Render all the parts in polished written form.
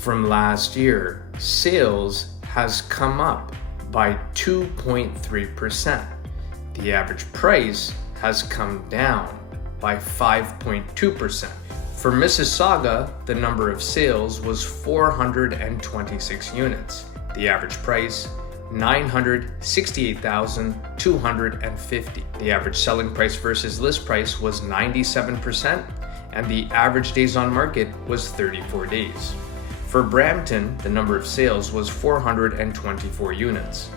from last year, sales has come up by 2.3%. The average price has come down by 5.2%. For Mississauga, the number of sales was 426 units. The average price, $968,250. The average selling price versus list price was 97%, and the average days on market was 34 days. For Brampton, the number of sales was 424 units.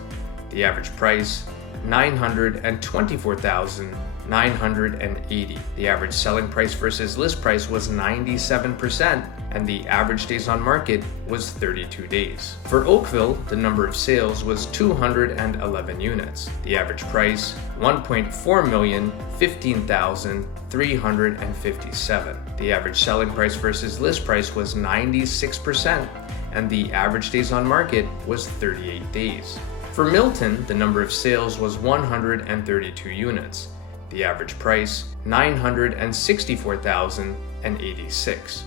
The average price, $924,980. The average selling price versus list price was 97%, and the average days on market was 32 days. For Oakville, the number of sales was 211 units. The average price, $1.4,015,357. The average selling price versus list price was 96%, and the average days on market was 38 days. For Milton, the number of sales was 132 units. The average price, $964,086.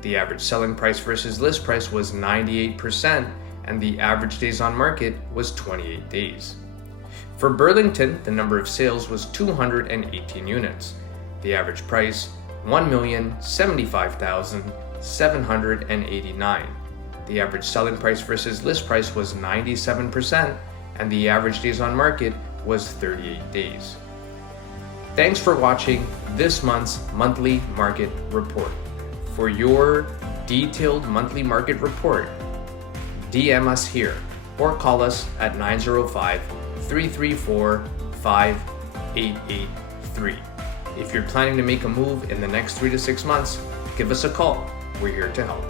The average selling price versus list price was 98%, and the average days on market was 28 days. For Burlington, the number of sales was 218 units. The average price, $1,075,789. The average selling price versus list price was 97%, and the average days on market was 38 days. Thanks for watching this month's monthly market report. For your detailed monthly market report, DM us here or call us at 905-334-5883. If you're planning to make a move in the next 3 to 6 months, give us a call. We're here to help.